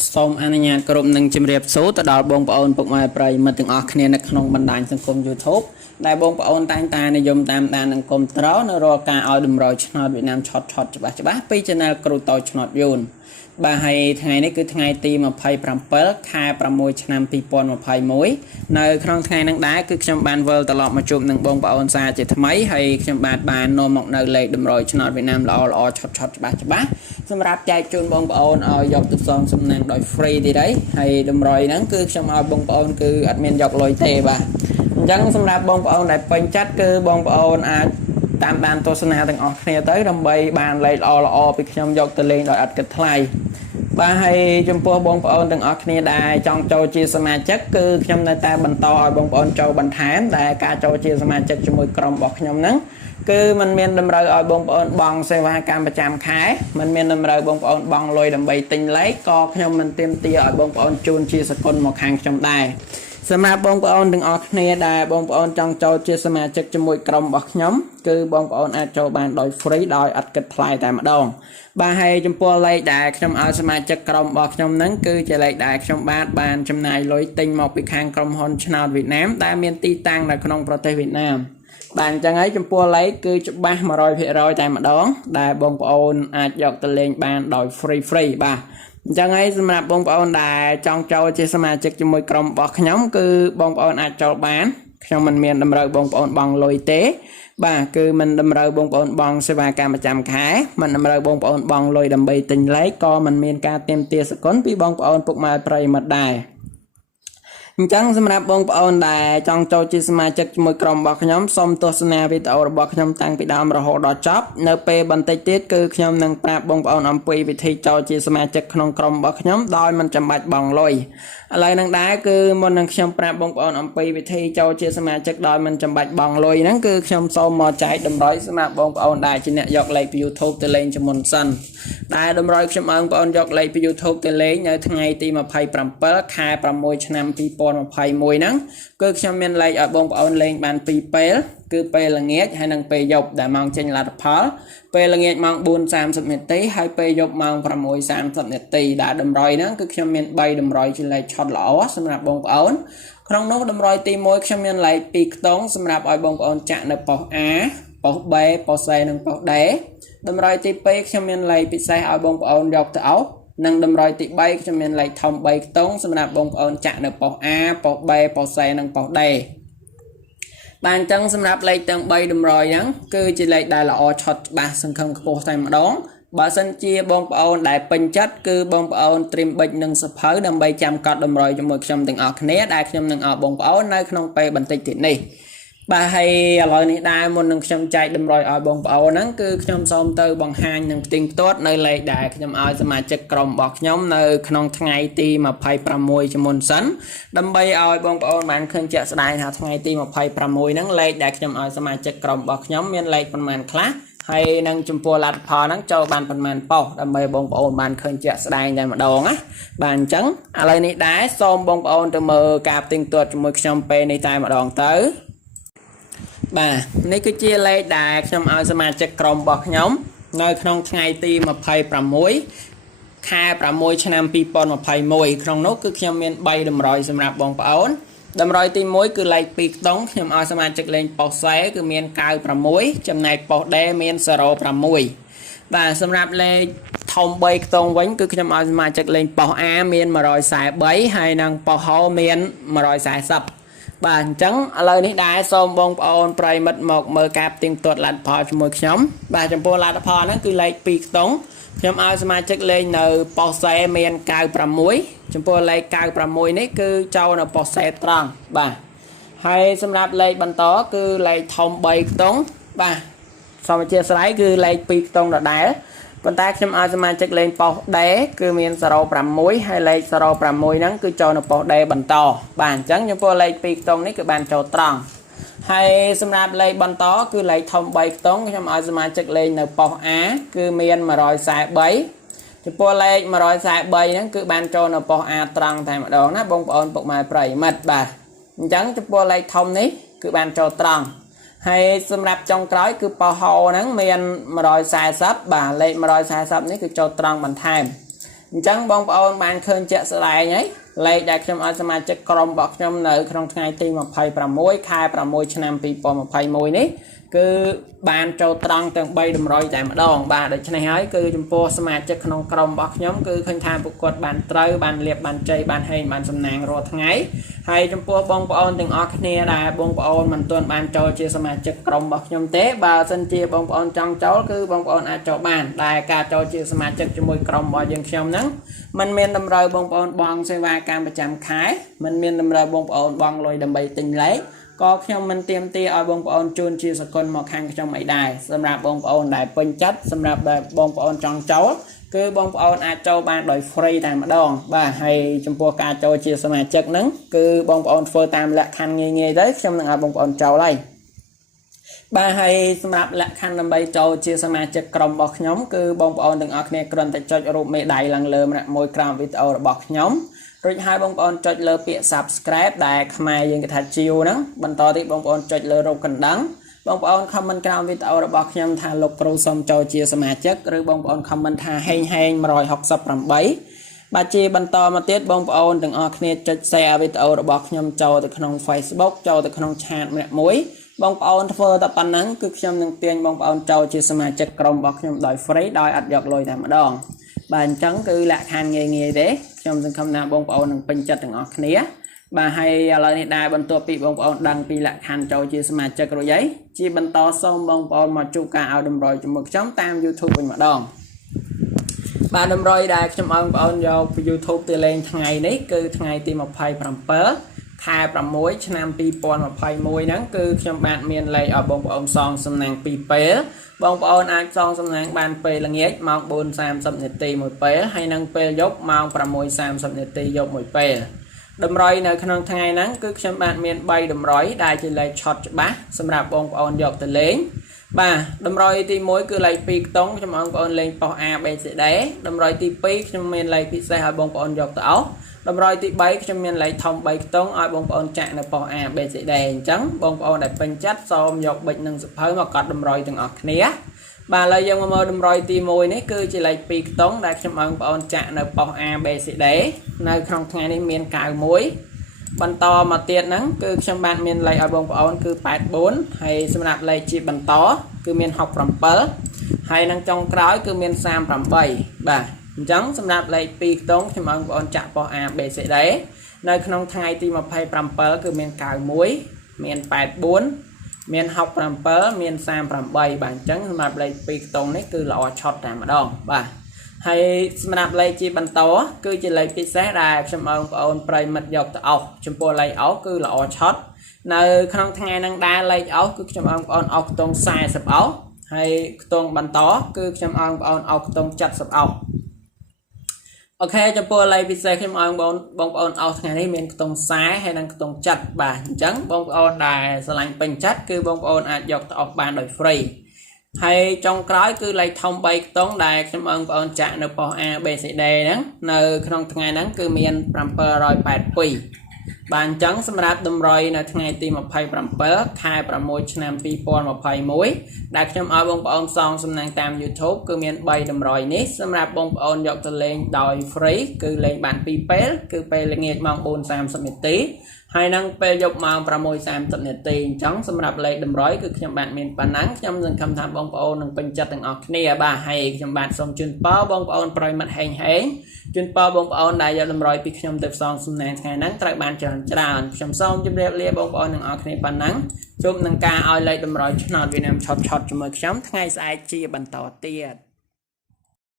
សូមអនុញ្ញាតគ្រប់នឹងជម្រាបសួរទៅដល់បងប្អូនពុកម៉ែប្រិយមិត្តទាំងអស់គ្នានៅក្នុងបណ្ដាញសង្គម YouTube ដែលបងប្អូនតែងតែនិយមតាមដាននិងគាំទ្រនៅរាល់ការឲ្យតម្រូវឆ្នោតវៀតណាមឆតច្បាស់ពី Channel គ្រូតូចឆ្នោតយូនបាទហើយថ្ងៃនេះគឺថ្ងៃទី27ខែ6ឆ្នាំ2021នៅក្នុងថ្ងៃនេះដែរគឺខ្ញុំបានវិលត្រឡប់មកជួបនឹងបងប្អូនសាជាថ្មីហើយខ្ញុំបាននាំមកនៅលេខតម្រូវឆ្នោតវៀតណាមល្អឆតច្បាស់សម្រាប់ចែកជូនបងប្អូនឲ្យយកទៅសងសំណាងដោយ free ទៀតហើយតម្រូវហ្នឹងគឺខ្ញុំឲ្យបងប្អូនគឺអត់មានយកលុយទេបាទអញ្ចឹងសម្រាប់បងប្អូនដែលពេញចិត្តគឺបងប្អូនអាចតាមដានទស្សនាទាំងអស់គ្នាទៅដើម្បីបានលេខល្អពីខ្ញុំយកទៅលេងដោយអត់គិតថ្លៃបាទហើយចំពោះបងប្អូនទាំងអស់គ្នាដែលចង់ចូលជាសមាជិកគឺខ្ញុំនៅតែបន្តឲ្យបងប្អូនចូលបន្ថែមដែលការចូលជាសមាជិកជាមួយក្រុមរបស់ខ្ញុំហ្នឹងគឺมันមានតម្រូវឲ្យបងប្អូនបង់សេវាកម្មប្រចាំខែมันមានតម្រូវបងប្អូនបង់លុយដើម្បីទិញលេខក៏ខ្ញុំមិនទាមទារឲ្យបងប្អូនជូនជាសកលមកខាងខ្ញុំដែរសម្រាប់បងប្អូនទាំងអស់គ្នាដែលបងប្អូនចង់ចូលជាសមាជិកជាមួយក្រុមរបស់ខ្ញុំគឺបងប្អូនអាចចូលបានដោយ free ដោយអត់គិតថ្លៃតែម្ដងបាទហើយចំពោះលេខដែលខ្ញុំឲ្យសមាជិកក្រុមរបស់ខ្ញុំហ្នឹងគឺជាលេខដែលខ្ញុំបានចំណាយលុយទិញមកពីខាងក្រុមហ៊ុនឆ្នោតវៀតណាមដែលមានទីតាំងនៅក្នុងប្រទេសវៀតណាមបាទអញ្ចឹងហើយចំពោះលេខគឺច្បាស់ 100% តែម្ដងដែលបងប្អូនអាចយកទៅលេងបានដោយ free បាទអញ្ចឹងហើយសម្រាប់បងប្អូនដែលចង់ចូលជាសមាជិកជាមួយក្រុមរបស់ខ្ញុំគឺបងប្អូនអាចចូលបានខ្ញុំមិនមានតម្រូវបងប្អូនបង់លុយទេបាទគឺមិនតម្រូវបងប្អូនបង់សេវាកម្មប្រចាំខែមិនតម្រូវបងប្អូនបង់លុយដើម្បីទិញលេខក៏មិនមានការទាមទារសកលពីបងប្អូនពុកម៉ែប្រិយមិត្តដែរអញ្ចឹងសម្រាប់បងប្អូនដែលចង់ចូលជាសមាជិកជាមួយក្រុមរបស់ខ្ញុំសូមទស្សនាវីដេអូរបស់ខ្ញុំតាំងពីដើមរហូតដល់ចប់នៅពេលបន្តិចទៀតគឺខ្ញុំនឹងប្រាប់បងប្អូនអំពីវិធីចូលជាសមាជិកក្នុងក្រុមរបស់ខ្ញុំដោយមិនចាំបាច់បង់លុយឥឡូវនឹងដែរគឺមុននឹងខ្ញុំប្រាប់បងប្អូនអំពីវិធីចូលជាសមាជិកដោយមិនចាំបាច់បង់លុយហ្នឹងគឺខ្ញុំសូមមកចែកតម្រូវសម្រាប់បងប្អូនដែលជាអ្នកយកលេខពី YouTube ទៅលេងជាមុនសិនដែលតម្រូវខ្ញុំឲ្យបងប្អូនយកលេខពី YouTube ទៅលេងនៅថ្ងៃទី27ខែ6ឆ្នាំ2021ហ្នឹងគឺខ្ញុំមានលេខឲ្យបងប្អូនលេងបាន2ពេលគឺពេលល្ងាចហើយនិងពេលយប់ដែលម៉ោងចេញលទ្ធផលពេលល្ងាចម៉ោង 4:30 នាទីហើយពេលយប់ម៉ោង 6:30 នាទីដែលតម្រុយហ្នឹងគឺខ្ញុំមាន3តម្រុយជាលេខឆុតល្អសម្រាប់បងប្អូនក្នុងនោះតម្រុយទី1ខ្ញុំមានលេខ2ខ្ទង់សម្រាប់ឲ្យបងប្អូនចាក់នៅប៉ុស A ប៉ុស B ប៉ុស C និងប៉ុស D តម្រុយទី2ខ្ញុំមានលេខពិសេសឲ្យបងប្អូនយកទៅអោសនិងតម្រុយទី3ខ្ញុំមានលេខធំ3ខ្ទង់សម្រាប់បងប្អូនចាក់នៅប៉ុស A ប៉ុស B ប៉ុស C និងប៉ុស D បាទអញ្ចឹងសម្រាប់លេខទាំង3តម្រុយហ្នឹងគឺជាលេខដែលល្អឆុតច្បាស់សង្ឃឹមខ្ពស់តែម្ដងបើសិនជាបងប្អូនដែលពេញចិត្តគឺបងប្អូនត្រៀមប៊ិចនិងសភៅដើម្បីចាំកត់តម្រុយជាមួយខ្ញុំទាំងអស់គ្នាដែលខ្ញុំនឹងឲ្យបងប្អូននៅក្នុងពេលបន្តិចទៀតនេះបាទហើយឥឡូវនេះដែរមុននឹងខ្ញុំចែកតម្រុយឲ្យបងប្អូនហ្នឹងគឺខ្ញុំសូមទៅបង្ហាញនឹងផ្ទៀងផ្ទាត់នៅលេខដែលខ្ញុំឲ្យសមាជិកក្រុមរបស់ខ្ញុំនៅក្នុងថ្ងៃទី26ជាមុនសិនដើម្បីឲ្យបងប្អូនបានឃើញជាក់ស្ដែងថាថ្ងៃទី26ហ្នឹងលេខដែលខ្ញុំឲ្យសមាជិកក្រុមរបស់ខ្ញុំមានលេខប៉ុន្មានខ្លះហើយនឹងចំពោះលទ្ធផលហ្នឹងចូលបានប៉ុន្មានប៉ុសដើម្បីបងប្អូនបានឃើញជាក់ស្ដែងតែម្ដងណាបាទអញ្ចឹងឥឡូវនេះដែរសូមបងប្អូនទៅមើលការផ្ទៀងផ្ទាត់ជាមួយខ្ញុំពេលនេះតែម្ដងទៅបាទនេះគឺជាលេខដែលខ្ញុំឲ្យសមាជិកក្រុមរបស់ខ្ញុំនៅក្នុងថ្ងៃទី26ខែ6ឆ្នាំ2021ក្នុងនោះគឺខ្ញុំមាន3តម្រុយសម្រាប់បងប្អូនតម្រុយទី1គឺលេខ2ខ្ទង់ខ្ញុំឲ្យសមាជិកលេងប៉ុស C គឺមាន96ចំណែកប៉ុស D មាន06បាទសម្រាប់លេខធំ3ខ្ទង់វិញគឺខ្ញុំឲ្យសមាជិកលេងប៉ុស A មាន143ហើយនិងប៉ុស H មាន140បាទអញ្ចឹងឥឡូវនេះដែរសូមបងប្អូនប្រិយមិត្តមកមើលការផ្ទៀងផ្ទាត់លទ្ធផលជាមួយខ្ញុំបាទចំពោះលទ្ធផលហ្នឹងគឺលេខ2ខ្ទង់ខ្ញុំឲ្យសមាជិកលេងនៅប៉ុស C មាន96ចំពោះលេខ96នេះគឺចូលនៅប៉ុស C ត្រង់បាទហើយសម្រាប់លេខបន្តគឺលេខធំ3ខ្ទង់បាទសូមអធិស្ឋានគឺលេខ2ខ្ទង់ដដែលប៉ុន្តែខ្ញុំឲ្យសមាជិកលេងប៉ុស D គឺមាន06ហើយលេខ06ហ្នឹងគឺចូលនៅប៉ុស D បន្តបាទអញ្ចឹងចំពោះលេខ2ខ្ទង់នេះគឺបានចូលត្រង់ហើយសម្រាប់លេខបន្តគឺលេខធំ3ខ្ទង់ខ្ញុំឲ្យសមាជិកលេងនៅប៉ុស A គឺមាន143ចំពោះលេខ143ហ្នឹងគឺបានចូលនៅប៉ុស A ត្រង់តែម្ដងណាបងប្អូនពុកម៉ែប្រិយមិត្តបាទអញ្ចឹងចំពោះលេខធំនេះគឺបានចូលត្រង់ហើយសម្រាប់ចុងក្រោយគឺប៉ោះហោហ្នឹងមាន140បាទលេខ140នេះគឺចូលត្រង់បន្ថែម chẳng bông ôn ban khơi chạy sẽ lại nhé lấy đại trong ở sân chơi crom bọc trong nợ trong ngày tim mà phải para mối khai para mối cho năm people mà phải mối ní cứ ban trâu trăng từng bay đầm rồi tại mà đòn bà để cho này ấy cứ chúng po sân chơi trong crom bọc nhóm cứ khơi tham phục quật bàn trâu bàn liệp bàn chơi bàn hay bàn sầm nàng rồi tháng ấy hay trong po bông ôn từng ở kia là bông ôn mình tuần ban trâu chia sân chơi crom bọc nhóm té bà sân chia bông ôn trong cháu cứ bông ôn ai cho bàn đại ca trâu chia sân chơi cho môi crom bọc dân xem nắng mình miền đầm rồi bông ôn bong xe va cam chạm khái mình miền đầm rồi bông ôn bong lôi đầm bay tình lấy có khi mình tiêm tia ở bông ôn chôn chia sẻ con một hàng trong mấy đài xâmรับbông ôn đại phân chất xâmรับbông ôn trong cháu cứ bông ôn ai châu ban đổi free tại mà đòn bà hay trong po ca châu chia sẻ mà chất nắng cứ bông ôn phơi tam lạc khăn nghe nghe đấy trong là bông ôn cháu đây bà hay xâmรับlạc khăn đầm bay châu chia sẻ mà chất crom bọc nhóm cứ bông ôn đừng ở kia cần tại cho rụp mê đài lần lơ mà môi cram video bọc nhóm rồi hai bông ôn chọn lơ bịa subscribe đại khai dương cái thật chiều đóបន្តទៀតបងប្អូនចុចលើរូបកណ្ដឹងបងប្អូន comment ក្រោមវីដេអូរបស់ខ្ញុំថាលោកគ្រូសូមចូលជាសមាជិកឬបងប្អូន comment ថាហេង168បាទជាបន្តមកទៀតបងប្អូនទាំងអស់គ្នាចុច share វីដេអូរបស់ខ្ញុំចូលទៅក្នុង Facebook ចូលទៅក្នុង chat ម្នាក់មួយបងប្អូនធ្វើតែប៉ុណ្ណឹងគឺខ្ញុំនឹងទាញបងប្អូនចូលជាសមាជិកក្រុមរបស់ខ្ញុំដោយ free ដោយអត់យកលុយតែម្ដងបាទអញ្ចឹងគឺលក្ខខណ្ឌងាយៗទេខ្ញុំសង្ឃឹមថាបងប្អូននឹងពេញចិត្តទាំងអស់គ្នាបាទហើយឥឡូវនេះដែរបន្ទាប់ពីបងប្អូនដឹងពីលក្ខខណ្ឌចូលជាសមាជិករួចហើយជាបន្តសូមបងប្អូនមកជួបការឲ្យតម្រុយជាមួយខ្ញុំតាម YouTube វិញម្ដងបាទតម្រុយដែលខ្ញុំឲ្យបងប្អូនយកពី YouTube ទៅលេងថ្ងៃនេះគឺថ្ងៃទី27ខែ6ឆ្នាំ2021ហ្នឹងគឺខ្ញុំបាទមានលេខឲ្យបងប្អូនសងសំណាង2ពេលបងប្អូនអាចសងសំណាងបានពេលល្ងាចម៉ោង 4:30 នាទីមួយពេលហើយនឹងពេលយប់ម៉ោង 6:30 នាទីយប់មួយពេលតម្រុយនៅក្នុងថ្ងៃហ្នឹងគឺខ្ញុំបាទមាន3តម្រុយដែលជាលេខឆតច្បាស់សម្រាប់បងប្អូនយកទៅលេងបាទតម្រុយទី1គឺលេខ2ខ្ទង់ខ្ញុំឲ្យបងប្អូនលេងប៉ោះ A B C D តម្រុយទី2ខ្ញុំមានលេខពិសេសឲ្យបងប្អូនយកទៅអស់តម្រុយទី3ខ្ញុំមានលេខធំ3ខ្ទង់ឲ្យបងប្អូនចាក់នៅប៉ោះ A B C D អញ្ចឹងបងប្អូនដែលពេញចិត្តសូមយកប៊ិចនិងសភៅមកកត់តម្រុយទាំងអស់គ្នាបាទឥឡូវយើងមកមើលតម្រុយទី1នេះគឺជាលេខ2ខ្ទង់ដែលខ្ញុំឲ្យបងប្អូនចាក់នៅប៉ោះ A B C D នៅក្នុងថ្ងៃនេះមានកៅ1បន្តមកទៀតហ្នឹងគឺខ្ញុំបានមានលេខឲ្យបងប្អូនគឺ84ហើយសម្រាប់លេខជាបន្តគឺមាន67ហើយនឹងចុងក្រោយគឺមាន38បាទអញ្ចឹងសម្រាប់លេខ2ខ្ទង់ខ្ញុំឲ្យបងប្អូនចាក់ប៉ោះ A B C D នៅក្នុងថ្ងៃទី27គឺមាន91មាន84មាន67មាន38បាទអញ្ចឹងសម្រាប់លេខ2ខ្ទង់នេះគឺល្អឆត់តែម្ដងបាទហើយសម្រាប់លេខជាបន្តគឺជាលេខពិសេសដែលខ្ញុំឲ្យបងប្អូនប្រិយមិត្តយកទៅអស់ចំពោះលេខអស់គឺល្អឆត់នៅក្នុងថ្ងៃហ្នឹងដែរលេខអស់គឺខ្ញុំឲ្យបងប្អូនអស់ខ្ទង់40អស់ហើយខ្ទង់បន្តគឺខ្ញុំឲ្យបងប្អូនអស់ខ្ទង់70អស់អូខេចំពោះលេខពិសេសខ្ញុំឲ្យបងប្អូនអស់ថ្ងៃនេះមានខ្ទង់40ហើយនិងខ្ទង់70បាទអញ្ចឹងបងប្អូនដែលស្រឡាញ់ពេញចិត្តគឺបងប្អូនអាចយកទៅអស់បានដោយ free ហើយចុងក្រោយគឺលេខធំ3ខ្ទង់ដែលខ្ញុំឲ្យបងប្អូនចាក់នៅប៉ោះ A B C D ហ្នឹងនៅក្នុងថ្ងៃហ្នឹងគឺមាន782បាទអញ្ចឹងសម្រាប់តម្រុយនៅថ្ងៃទី27ខែ6ឆ្នាំ2021ដែលខ្ញុំឲ្យបងប្អូនសងសំណាងតាម YouTube គឺមាន3តម្រុយនេះសម្រាប់បងប្អូនយកទៅលេងដោយ free គឺលេងបាន2ពេលគឺពេលល្ងាចម៉ោង 4:30 នាទីហើយនឹងពេលយប់ម៉ោង 6:30 នាទីអញ្ចឹងសម្រាប់លេខតម្រុយគឺខ្ញុំបាទមានប៉ុណ្ណឹងខ្ញុំសង្ឃឹមថាបងប្អូននឹងពេញចិត្តទាំងអស់គ្នាបាទហើយខ្ញុំបាទសូមជូនពរបងប្អូនប្រិយមិត្តហេងជូនពរបងប្អូនដែលយកតម្រុយពីខ្ញុំទៅផ្សងសំណាងថ្ងៃហ្នឹងត្រូវបានច្រើនខ្ញុំសូមជម្រាបលាបងប្អូនទាំងអស់គ្នាប៉ុណ្ណឹងជួបនឹងការឲ្យលេខតម្រុយឆ្នោតវៀតណាមឆតជាមួយខ្ញុំថ្ងៃស្អែកជាបន្តទៀត